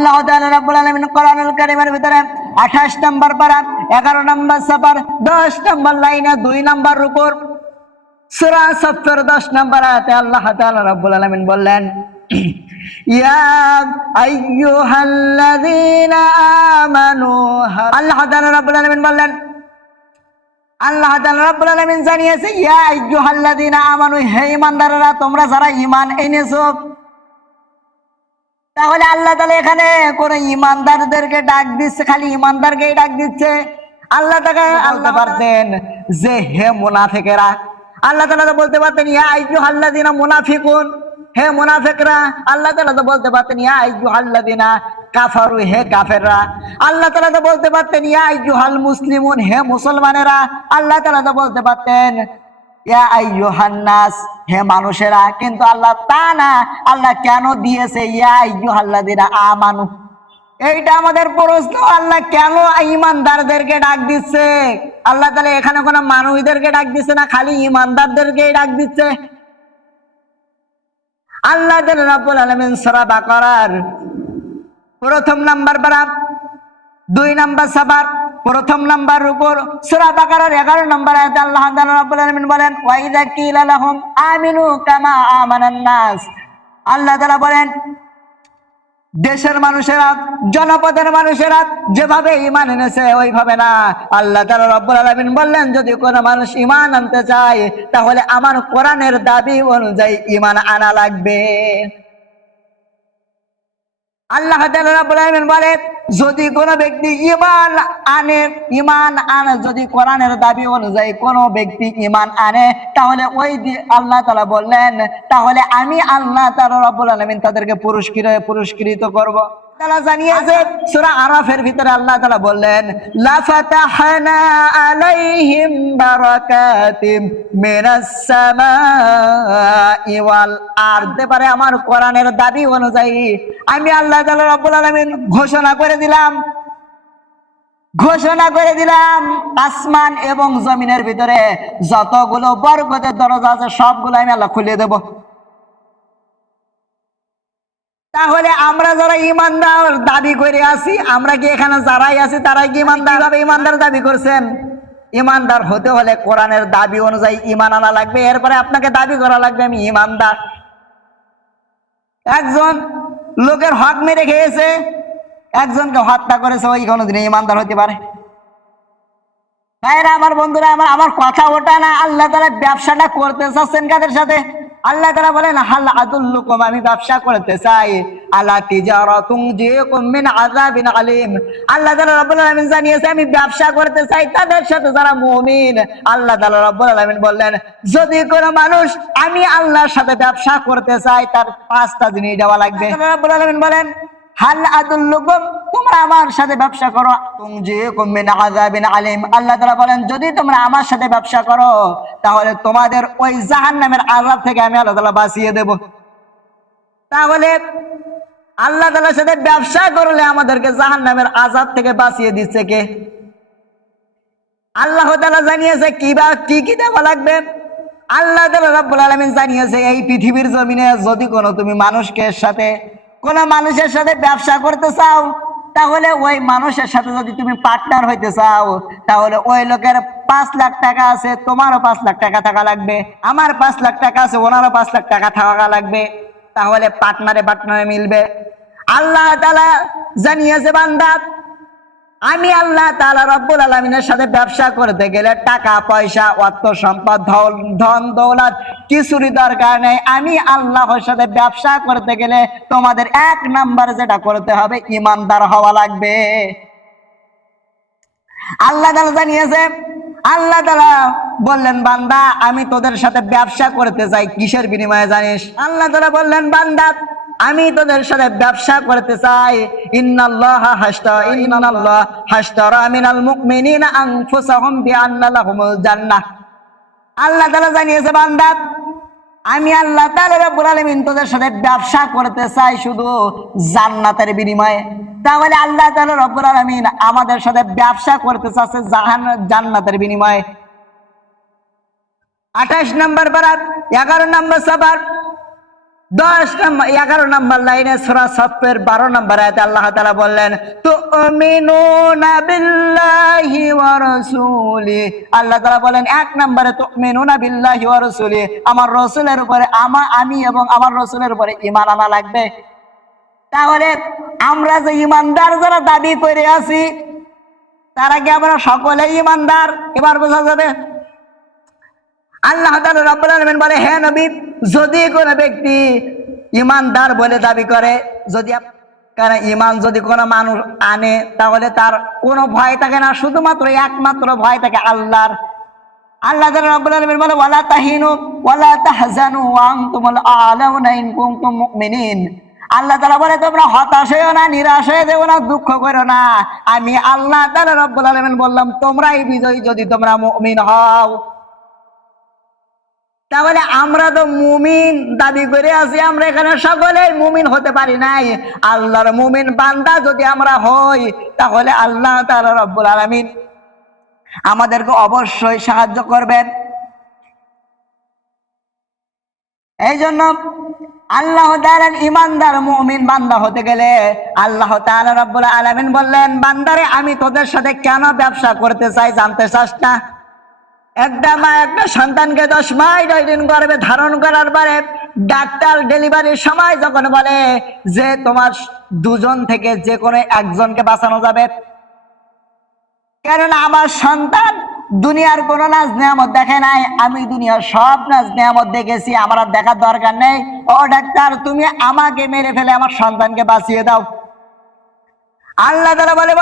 আল্লাহ তাআলা রাব্বুল আলামিন কোরআনুল কারীমের ভিতরে 28 নম্বর পারা 11 নম্বর সাফার 10 নম্বর লাইনে 2 নম্বর রুকু সূরা সাফফের 10 নম্বর আয়াতে আল্লাহ তাআলা রাব্বুল আলামিন বললেন, ইয়া আইয়ুহাল্লাযীনা আমানু, আল্লাহ তাআলা রাব্বুল আলামিন বললেন, আল্লাহ তাআলা রাব্বুল আলামিন জানিয়েছে, ইয়া আইয়ুহাল্লাযীনা আমানু, হে ঈমানদাররা, তোমরা যারা ঈমান এনেছো। তাহলে আল্লাহ তাআলা এখানে কোন ঈমানদারদেরকে ডাক দিচ্ছে, খালি ঈমানদারকেই ডাক দিচ্ছে? আল্লাহ তাআলা বলতে পারতেন যে হে মুনাফিকেরা, আল্লাহ তাআলা তো বলতে পারতেন ইয়া আইয়ুহাল্লাযীনা মুনাফিকুন, হে মুনাফিকরা। আল্লাহ তাআলা তো বলতে পারতেন ইয়া আইয়ুহাল্লাযীনা কাফারু, হে কাফেররা। আল্লাহ তাআলা তো বলতে পারতেন ইয়া আইয়ুহাল মুসলিমুন, হে মুসলমানেরা। আল্লাহ তাআলা তো বলতে পারতেন ইয়া আইয়ুহান নাস, হে মানুষেরা। কিন্তু আল্লাহ তা না, আল্লাহ কেন দিয়েছে ইয়া আইয়ুহাল্লাযীনা আমানু? এইটা আমাদের প্রশ্ন। আল্লাহ কেন ঈমানদারদেরকে ডাক দিচ্ছে? আল্লাহ তাআলা এখানে কোনো মানুষদেরকে ডাক দিচ্ছে না, খালি ঈমানদারদেরকেই ডাক দিচ্ছে। আল্লাহ তাআলা রাব্বুল আলামিন সূরা বাকারার 1 নম্বর পারা 2 নম্বর সাফার 1 নম্বর রুকু সূরা বাকারার 11 নম্বর আয়াতে আল্লাহ তাআলা রাব্বুল আলামিন বলেন, ওয়া ইযা কিলা লাহুম আমিনু কামা আমানান নাস। আল্লাহ তাআলা বলেন, দেশের মানুষেরা, জনপদের মানুষেরা যেভাবে ঈমান এনেছে ওইভাবে না। আল্লাহ তাআলা রাব্বুল আলামিন বললেন, যদি কোনো মানুষ ঈমান আনতে চায় তাহলে আমার কোরআনের দাবি অনুযায়ী ঈমান আনা লাগবে। আল্লাহ তাআলা রাব্বুল আলামিন বলেন, যদি কোনো ব্যক্তি ঈমান আনে, যদি কোরআনের দাবি অনুযায়ী কোনো ব্যক্তি ঈমান আনে, তাহলে ওই আল্লাহ তাআলা বললেন, তাহলে আমি আল্লাহ তাআলা রাব্বুল আলামিন তাদেরকে পুরস্কৃত করব। তাআলা জানিয়েছে সূরা আরাফের ভিতরে আল্লাহ তাআলা বললেন, লা ফাতাহনা আলাইহিম বারাকাতিম মিনাস সামাই ওয়াল আরদ। পারে আমার কোরআনের দাবি অনুযায়ী আমি আল্লাহ তাআলা রাব্বুল আলামিন ঘোষণা করে দিলাম আসমান এবং জমিনের ভিতরে যতগুলো বরকতের দরজা আছে সবগুলো আমি আল্লাহ খুলে দেব। তাহলে আমরা যারা ঈমানদার দাবি করে আছি, আমরা কি এখানে যারাই আছি তারাই কি ঈমানদার দাবি করছেন? ঈমানদার হতে হলে কোরআনের দাবি অনুযায়ী ঈমান আনা লাগবে। এরপরে আপনাকে দাবি করা লাগবে আমি ঈমানদার। একজন লোকের হক মেরে খেয়েছে, একজনকে হত্যা করেছে, ওই কোনোদিন ঈমানদার হতে পারে? ভাইরা আমার, বন্ধুরা আমার কথা ওটা না। আল্লাহ তাআলা ব্যবসাটা করতে চাচ্ছেন কাদের সাথে? আল্লাহ তাআলা বলেন, হাল আদুল্লুকুম, আমি ব্যবসা করতে চাই আলা তিজারাতুন জিকুম মিন আযাবিন আলিম। আল্লাহ তাআলা রাব্বুল আলামিন জানিয়েছে আমি ব্যবসা করতে চাই তাদের সাথে যারা মুমিন। আল্লাহ তাআলা রাব্বুল আলামিন বললেন, যদি কোনো মানুষ আমি আল্লাহর সাথে ব্যবসা করতে চাই তার 5টা জিনিস দেওয়া লাগবে। আল্লাহ রাব্বুল আলামিন বলেন, হাল আদুল্লুকুম, তোমরা আমার সাথে ব্যবসা করো তুনজিকুম মিন আযাবিন আলিম। আল্লাহ তাআলা বলেন, যদি তোমরা আমার সাথে ব্যবসা করো তাহলে তোমাদের ওই জাহান্নামের আযাব থেকে আমি আল্লাহ তাআলা বাঁচিয়ে দেব। তাহলে আল্লাহ তাআলার সাথে ব্যবসা করলে আমাদেরকে জাহান্নামের আযাব থেকে বাঁচিয়ে দিচ্ছে কে? আল্লাহ তাআলা জানিয়েছে কি দেওয়া লাগবে। আল্লাহ তাআলা রাব্বুল আলামিন জানিয়েছে, এই পৃথিবীর জমিনে যদি তুমি কোনো মানুষের সাথে ব্যবসা করতে চাও, তাহলে ওই মানুষের সাথে যদি তুমি পার্টনার হইতে চাও, তাহলে ওই লোকের 5 লাখ টাকা আছে, তোমারও 5 লাখ টাকা থাকা লাগবে, আমার 5 লাখ টাকা আছে, ওনারও 5 লাখ টাকা থাকা লাগবে। তাহলে পার্টনারে মিলবে। আল্লাহ তাআলা জানিয়েছে, বান্দা আমি আল্লাহ তাআলা রাব্বুল আলামিনের সাথে ব্যবসা করতে গেলে টাকা পয়সা, অর্থ সম্পদ, ধন দৌলত কিছুরই দরকার নেই। আমি আল্লাহর সাথে ব্যবসা করতে গেলে তোমাদের 1 নাম্বার যেটা করতে হবে, ঈমানদার হওয়া লাগবে। আল্লাহ তাআলা জানিয়েছে, আল্লাহ তাআলা বললেন, বান্দা আমি তোদের সাথে ব্যবসা করতে চাই কিসের বিনিময়ে জানিস? আল্লাহ তাআলা বললেন, বান্দা আমি তোদের সাথে ব্যবসা করতে চাই ইন্নাল্লাহা হাশতারা মিনাল মুমিনিনা আনফুসাহুম বিআন্না লাহুমুল জান্নাহ। আল্লাহ তাআলা জানিয়েছে, বান্দা আমি আল্লাহ তাআলা রাব্বুল আলামিন তোদের সাথে ব্যবসা করতে চাই শুধু জান্নাতের বিনিময়ে। তাহলে আল্লাহ তাআলা রাব্বুল আলামিন আমাদের সাথে ব্যবসা করতে চাচ্ছে জান্নাতের বিনিময়ে। 28 নম্বর পারা 11 নম্বর সাফার নম্বর 11 নম্বর লাইনে সূরা সাফের 12 নম্বর আয়াতে আল্লাহ তাআলা বললেন, তুমিনুনা বিল্লাহি ওয়া রাসূলি। আল্লাহ তাআলা বলেন 1 নম্বরে তুমিনুনা বিল্লাহি ওয়া রাসূলি, আমার রাসূলের উপরে আমি এবং আমার রাসূলের উপরে ঈমান আনা লাগবে। তাহলে আমরা যে ঈমানদার যারা দাবি করে আছি তারা কি আমরা সকলে ঈমানদার? এবার বোঝা যাবে। আল্লাহ তাআলা রাব্বুল আলামিন বলে, হে নবী, যদি কোনো ব্যক্তি ঈমানদার বলে দাবি করে, যদি কারণ ঈমান যদি কোনো মানুষ আনে তাহলে তার কোনো ভয় থাকে না, শুধুমাত্র একমাত্র ভয় থাকে আল্লাহর। আল্লাহ তাআলা রাব্বুল আলামিন বলে, ওয়ালা তাহিনু ওয়ালা তাহজানু ওয়া আনতুমুল আ'লাউনা ইন কুনতুম মুমিনিন। আল্লাহ তাআলা বলে, তোমরা হতাশ হয়েও না, নিরাশ হয়ে যেও না, দুঃখ করো না। আমি আল্লাহ তাআলা রাব্বুল আলামিন বললাম, তোমরাই বিজয়ী যদি তোমরা মুমিন হও। তাহলে আমরা তো মুমিন দাবি করে আছি, আমরা এখানে সকলে মুমিন হতে পারি নাই। আল্লাহর মুমিন বান্দা যদি আমরা হই তাহলে আল্লাহ তাআলা রাব্বুল আলামিন আমাদেরকে অবশ্যই সাহায্য করবেন। এই জন্য আল্লাহ তাআলার ঈমানদার মুমিন বান্দা হতে গেলে আল্লাহ তাআলা রাব্বুল আলামিন বললেন, বান্দারে আমি তোদের সাথে কেন ব্যবসা করতে চাই জানতে চাস না? একটা মা একটা সন্তানকে 10 মাস 9 দিন গর্ভে ধারণ করার পরে ডাক্তার ডেলিভারির সময় যখন বলে যে তোমার দুজন থেকে যে কোনো একজনকে বাঁচানো যাবে, কেননা আমার সন্তান দুনিয়ার কোনো নাজ নিয়ামত দেখে নাই, আমি দুনিয়ার সব নাজ নিয়ামত দেখেছি, আমার আর দেখার দরকার নেই। ও ডাক্তার, তুমি আমাকে মেরে ফেলে আমার সন্তানকে বাঁচিয়ে দাও। আল্লাহ তাআলা বলে,